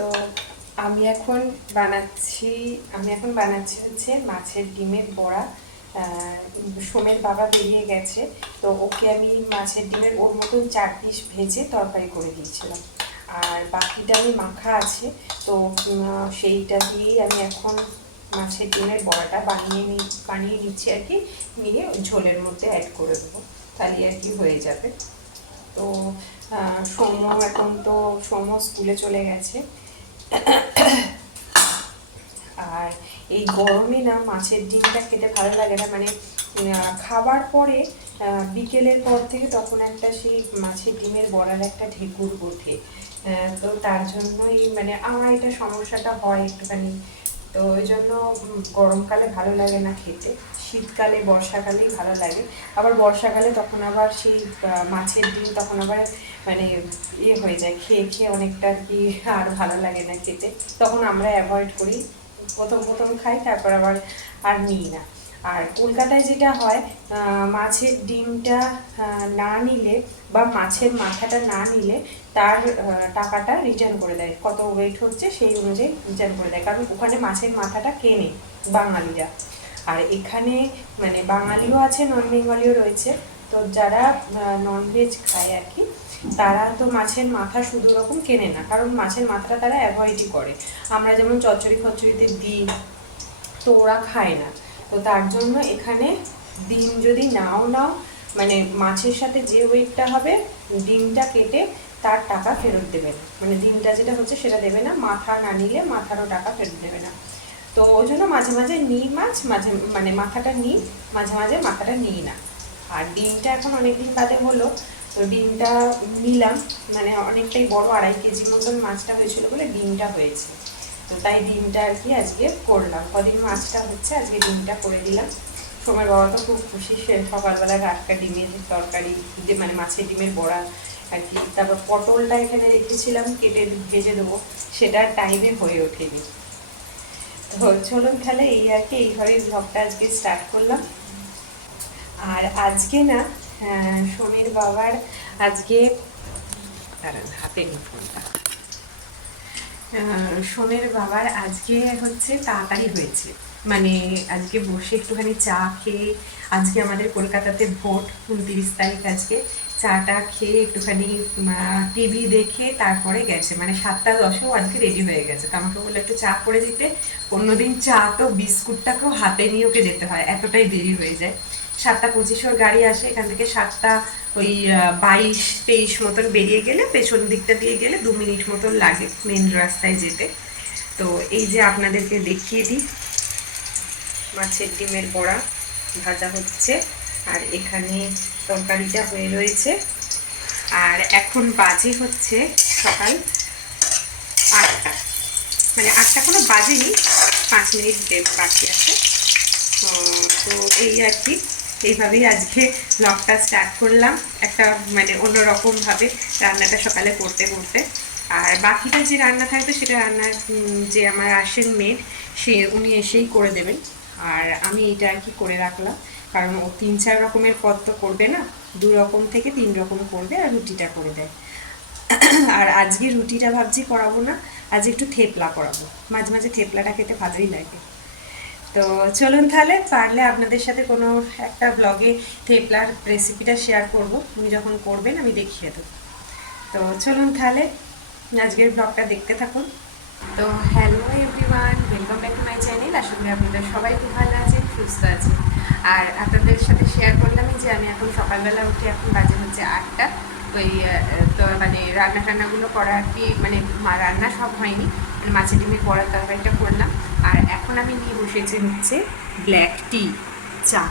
তো আমি এখন বানাচ্ছি হচ্ছে মাছের ডিমের বড়া। সোমের বাবা বেরিয়ে গেছে, তো ওকে আমি মাছের ডিমের ওর মতন 4 পিস ভেজে তরকারি করে দিয়েছিলাম। আর বাকিটা আমি মাখা আছে, তো সেইটা দিয়েই আমি এখন মাছের ডিমের বড়াটা বানিয়ে নিচ্ছি আর কি। নিয়ে ঝোলের মধ্যে অ্যাড করে দেবো, তাহলে আর কি হয়ে যাবে। তো সৌম্য স্কুলে চলে গেছে। আর এই গরমে না মাছের ডিমটা খেতে ভালো লাগে না, মানে খাবার পরে বিকেলের পর থেকে তখন একটা সেই মাছের ডিমের বড়ার একটা ঢেকুর ওঠে। তো তার জন্যই মানে আমার এটা সমস্যাটা হয় একটুখানি। তো ওই জন্য গরমকালে ভালো লাগে না খেতে, শীতকালে বর্ষাকালেই ভালো লাগে। আবার বর্ষাকালে তখন আবার সেই মাছের ডিম তখন আবার মানে ইয়ে হয়ে যায়, খেয়ে খেয়ে অনেকটা আর কি আর ভালো লাগে না খেতে। তখন আমরা অ্যাভয়েড করি, প্রথম প্রথম খাই, তারপর আবার আর নিই না। আর কলকাতায় যেটা হয়, মাছের ডিমটা না নিলে বা মাছের মাথাটা না নিলে তার টাকাটা রিটার্ন করে দেয়, কত ওয়েট হচ্ছে সেই অনুযায়ী রিটার্ন করে দেয়, কারণ ওখানে মাছের মাথাটা কেনে বাঙালিরা। আর এখানে মানে বাঙালিও আছে, নন বেঙ্গলিও রয়েছে। তো যারা ননভেজ খায় আর কি, তারা তো মাছের মাথা শুধু রকম কেনে না, কারণ মাছের মাথাটা তারা অ্যাভয়েডই করে। আমরা যেমন চচ্চড়ি ফচ্চড়িতে দিই, তো ওরা খায় না। তো তার জন্য এখানে ডিম যদি নাও মানে মাছের সাথে যে ওয়েটটা হবে ডিমটা কেটে তার টাকা ফেরত দেবে না, মানে ডিমটা যেটা হচ্ছে সেটা দেবে না, মাথা না নিলে মাথারও টাকা ফেরত দেবে না। তো ওই জন্য মাঝে মাঝে নিই মাছ, মাঝে মানে মাথাটা নিই, মাঝে মাঝে মাথাটা নিই না। আর ডিমটা এখন অনেকদিন বাদে হলো, তো ডিমটা নিলাম, মানে অনেকটাই বড়, 2.5 কেজি মতন মাছটা হয়েছিল বলে ডিমটা হয়েছে। তো তাই ডিমটা আর কি আজকে করলাম, কদিন মাছটা হচ্ছে আজকে ডিমটা করে দিলাম। সময় বাবা তো খুব খুশি, সে সকালবেলা টাটকা ডিমের তরকারি, মানে মাছের ডিমের বড়া আর কি। তারপর পটলটা এখানে রেখেছিলাম কেটে ভেজে দেবো, সেটার টাইমে হয়ে ওঠেনি। তো চলুন তাহলে এই আর কি, এইভাবেই ব্লগটা আজকে স্টার্ট করলাম। আর আজকে না সোমের বাবার আজকে, দাঁড়ান হাতে নিই ফোনটা, সোমের বাবার আজকে হচ্ছে তাড়াতাড়ি হয়েছে, মানে আজকে বসে একটুখানি চা খেয়ে, আজকে আমাদের কলকাতাতে ভোট 29 তারিখ, আজকে চাটা খেয়ে একটুখানি টিভি দেখে তারপরে গেছে, মানে 7টা 10-এও আজকে রেডি হয়ে গেছে। তো আমাকে বললো একটু চা করে দিতে। অন্যদিন চা তো বিস্কুটটাকেও হাতে নিয়ে ওকে যেতে হয়, এতটাই দেরি হয়ে যায়। 7টা 25 ওর গাড়ি আসে, এখান থেকে 7টা ওই 22-23 মতন বেরিয়ে গেলে, পেছন দিকটা দিয়ে গেলে 2 মিনিট মতন লাগে মেন রাস্তায় যেতে। তো এই যে আপনাদেরকে দেখিয়ে দিই, মাছের ডিমের বড়া ভাজা হচ্ছে, আর এখানে তরকারিটা হয়ে রয়েছে। আর এখন বাজে হচ্ছে সকাল 8টা, মানে 8টা কোনো বাজেনি, 5 মিনিট বাকি আছে। তো এই আর কি, এইভাবেই আজকে ব্লগটা স্টার্ট করলাম, একটা মানে অন্যরকমভাবে রান্নাটা সকালে করতে করতে। আর বাকিটা যে রান্না থাকবে সেটা রান্নার যে আমার আসেন মেড, উনি এসেই করে দেবেন। আর আমি এটা আর কি করে রাখলাম, কারণ ও 3-4 রকমের পদ তো করবে না, 2 রকম থেকে 3 রকম করবে, আর রুটিটা করে দেয়। আর আজকে রুটিটা ভাবছি করাবো না, আজ একটু থেপলা করাবো, মাঝে মাঝে থেপলাটা খেতে ভালোই লাগে। তো চলুন তাহলে, পারলে আপনাদের সাথে কোনো একটা ব্লগে থেপলার রেসিপিটা শেয়ার করব, উনি যখন করবেন আমি দেখিয়ে দেবো। তো চলুন তাহলে আজকের ব্লগটা দেখতে থাকুন। তো hello everyone, welcome back to my channel. আশা করি আপনাদের সবাই খুব ভালো আছেন, সুস্থ আছেন। আর আপনাদের সাথে শেয়ার করলামই যে আমি এখন সকালবেলা উঠে, এখন বাজে হচ্ছে 8টা। ওই তো মানে রান্নাগুলো করা আর কি, মানে রান্না সব হয়নি, মানে মাছের ডিমের বড়ার তরকারিটা করলাম। আর এখন আমি নিয়ে বসেছি হচ্ছে ব্ল্যাক টি, চা।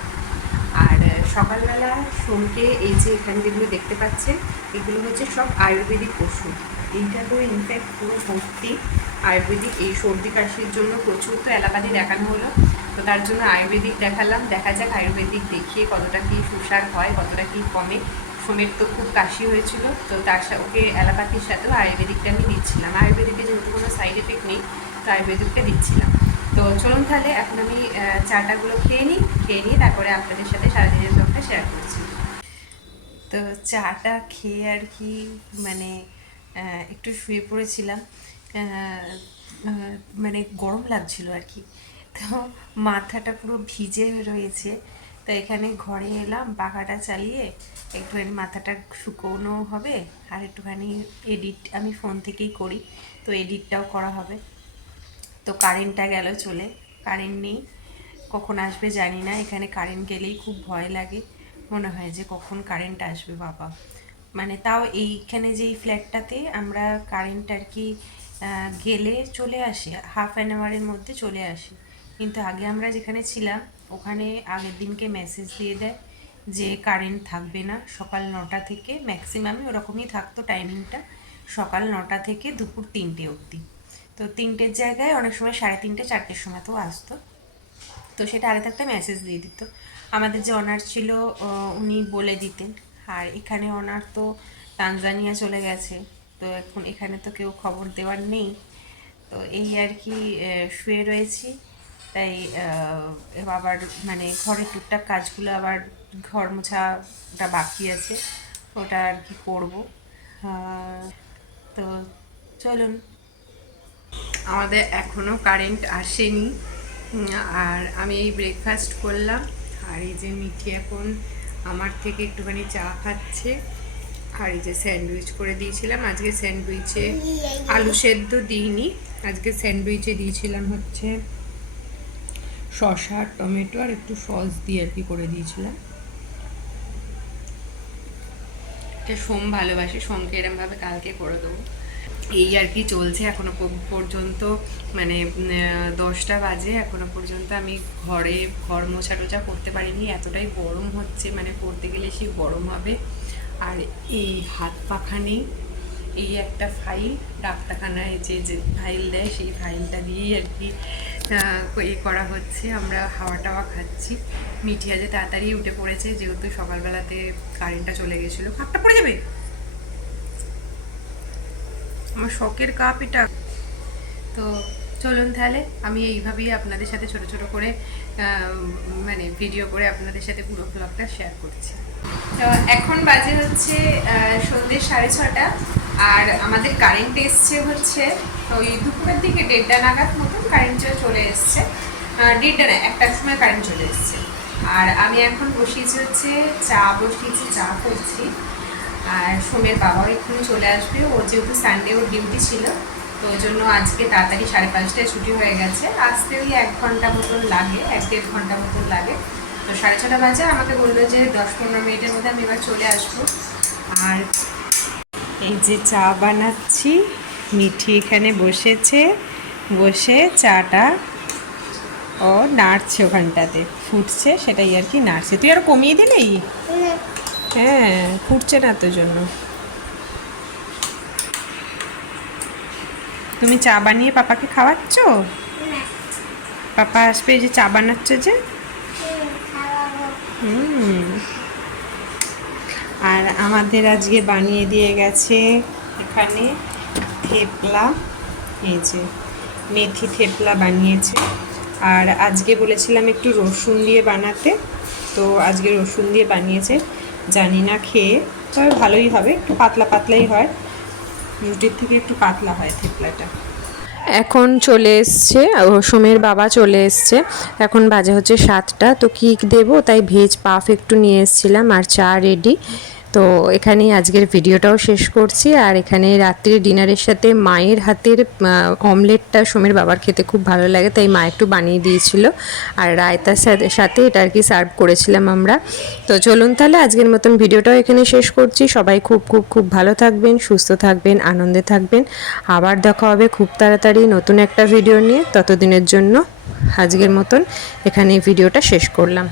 আর সকালবেলা সোমকে এই যে এখানে যেগুলো দেখতে পাচ্ছেন, এগুলো হচ্ছে সব আয়ুর্বেদিক ওষুধ। এইটা তো ইনফ্যাক্ট পুরো ভর্তি আয়ুর্বেদিক, এই সর্দি কাশির জন্য প্রচুর তো অ্যালোপ্যাথি দেখানো হলো, তো তার জন্য আয়ুর্বেদিক দেখালাম। দেখা যাক আয়ুর্বেদিক দেখিয়ে কতটা কী সুসার হয়, কতটা কী কমে। সোমের তো খুব কাশি হয়েছিল, তো তার সাথে ওকে অ্যালোপ্যাথির সাথেও আয়ুর্বেদিকটা আমি দিচ্ছিলাম। আয়ুর্বেদিকে যেহেতু কোনো সাইড এফেক্ট নেই, তো আয়ুর্বেদিকটা দিচ্ছিলাম। তো চলুন তাহলে এখন আমি চাটাগুলো খেয়ে নিয়ে তারপরে আপনাদের সাথে সারাদিনের ব্লগটা শেয়ার করছি। তো চাটা খেয়ে আর কি মানে একটু শুয়ে পড়েছিলাম, আহ, আহ, মানে গরম লাগছিল আর কি। তো মাথাটা পুরো ভিজে রয়েছে। তো এখানে ঘরে এলাম পাখাটা চালিয়ে, একটুখানি মাথাটা শুকোনো হবে আর একটুখানি এডিট আমি ফোন থেকেই করি, তো এডিটটাও করা হবে। তো কারেন্টটা গেল চলে, কারেন্ট নেই, কখন আসবে জানি না। এখানে কারেন্ট গেলেই খুব ভয় লাগে, মনে হয় যে কখন কারেন্ট আসবে বাবা। মানে তাও এইখানে যে এই ফ্ল্যাটটাতে আমরা কারেন্ট আর কি গেলে চলে আসে, হাফ অ্যান আওয়ারের মধ্যে চলে আসে। কিন্তু আগে আমরা যেখানে ছিলাম ওখানে আগের দিনকে মেসেজ দিয়ে দেয় যে কারেন্ট থাকবে না সকাল 9টা থেকে, ম্যাক্সিমামই ওরকমই থাকতো টাইমিংটা, সকাল 9টা থেকে দুপুর 3টে অবধি। তো 3টের জায়গায় অনেক সময় 3:30 4টের সময় তো আসতো। তো সেটা আগে থাকতে মেসেজ দিয়ে দিত। আমাদের যে অনার ছিল উনি বলে দিতেন। আর এখানে অনার তো তানজানিয়া চলে গেছে, তো এখন এখানে তো কেউ খবর দেওয়ার নেই। তো এই আর কি শুয়ে রয়েছি। তাই আবার মানে ঘরের টুকটাক কাজগুলো, আবার ঘর মোছাটা বাকি আছে, ওটা আর কি করবো। তো চলুন, আমাদের এখনও কারেন্ট আসেনি। আর আমি এই ব্রেকফাস্ট করলাম, আর এই যে মিঠি এখন আমার থেকে একটুখানি চা খাচ্ছে। আর এই যে স্যান্ডউইচ করে দিয়েছিলাম, আজকে স্যান্ডউইচে আলু সেদ্ধ দিইনি, আজকে স্যান্ডউইচে দিয়েছিলাম হচ্ছে শসা টমেটো আর একটু সস দিয়ে আর কি করে দিয়েছিলাম। সোম ভালোবাসি, সোমকে এরমভাবে কালকে করে দেবো। এই আর কি চলছে এখনো পর্যন্ত। মানে 10টা বাজে, এখনো পর্যন্ত আমি ঘর মোছা টোছা করতে পারিনি, এতটাই গরম হচ্ছে, মানে করতে গেলে সেই গরম হবে। আর এই হাত পাখা নেই, এই একটা ফাইল ডাক্তারখানায় যে ফাইল দেয় সেই ফাইলটা দিয়েই আর কি করা হচ্ছে। আমরা হাওয়া টাওয়া খাচ্ছি। মিঠি আজ তাড়াতাড়ি উঠে পড়েছে, যেহেতু সকালবেলাতে কারেন্টটা চলে গেছিলো। কাপটা পড়ে যাবে, আমার শখের কাপ এটা। তো চলুন তাহলে, আমি এইভাবেই আপনাদের সাথে ছোট ছোট করে মানে ভিডিও করে আপনাদের সাথে পুরো ব্লগটা শেয়ার করছি। তো এখন বাজে হচ্ছে সন্ধ্যে 6:30, আর আমাদের কারেন্ট এসছে হচ্ছে ওই দুপুরের দিকে 1:30 নাগাদ মতন কারেন্ট চলে এসছে। 1:30 না, 1টার সময় কারেন্ট চলে এসছে। আর আমি এখন বসিয়েছি হচ্ছে চা, বসিয়েছি চা করছি। আর সোমের বাবাও এক্ষুনি চলে আসবে, ও যেহেতু সানডে ওর ডিউটি ছিল, তো ওই জন্য আজকে তাড়াতাড়ি 5:30টায় ছুটি হয়ে গেছে। আসতে ওই 1 ঘন্টা মতন লাগে, 1-1.5 ঘন্টা মতন লাগে। তো 6:30 বাজে, আমাকে বললো যে 10-15 মিনিটের মধ্যে আমি এবার চলে আসবো। আর এই যে চা বানাচ্ছি, মিঠি এখানে বসেছে, বসে চাটা ও নাড়ছে, ওখানটাতে ফুটছে, সেটাই আর কি নাড়ছে। তুই আরো কমিয়ে দিলি? হ্যাঁ, ফুটছে না তোর জন্য। তুমি চা বানিয়ে পাপাকে খাওয়াচ্ছ? পাপা আসবে, যে চা বানাচ্ছ যে। হুম। আর আমাদের আজকে বানিয়ে দিয়ে গেছে এখানে থেপলা, এই যে মেথি থেপলা বানিয়েছে। আর আজকে বলেছিলাম একটু রসুন দিয়ে বানাতে, তো আজকে রসুন দিয়ে বানিয়েছে। জানি না খেয়ে, তবে ভালোই হবে, একটু পাতলা পাতলাই হয়, রুটির থেকে একটু পাতলা হয় থেপলাটা। এখন চলে এসছে সোমের বাবা, চলে এসছে। এখন বাজে হচ্ছে 7টা। তো কী দেবো, তাই ভেজ পাফ একটু নিয়ে এসেছিলাম, আর চা রেডি। তো এখানেই আজকের ভিডিওটাও শেষ করছি। আর এখানে রাত্রির ডিনারের সাথে মায়ের হাতের অমলেটটা সোমের বাবার খেতে খুব ভালো লাগে, তাই মা একটু বানিয়ে দিয়েছিল। আর রায়তার সাথে এটা আর কি সার্ভ করেছিলাম আমরা। তো চলুন তাহলে আজকের মতন ভিডিওটাও এখানে শেষ করছি। সবাই খুব খুব খুব ভালো থাকবেন, সুস্থ থাকবেন, আনন্দে থাকবেন। আবার দেখা হবে খুব তাড়াতাড়ি নতুন একটা ভিডিও নিয়ে। ততদিনের জন্য আজকের মতন এখানে ভিডিওটা শেষ করলাম।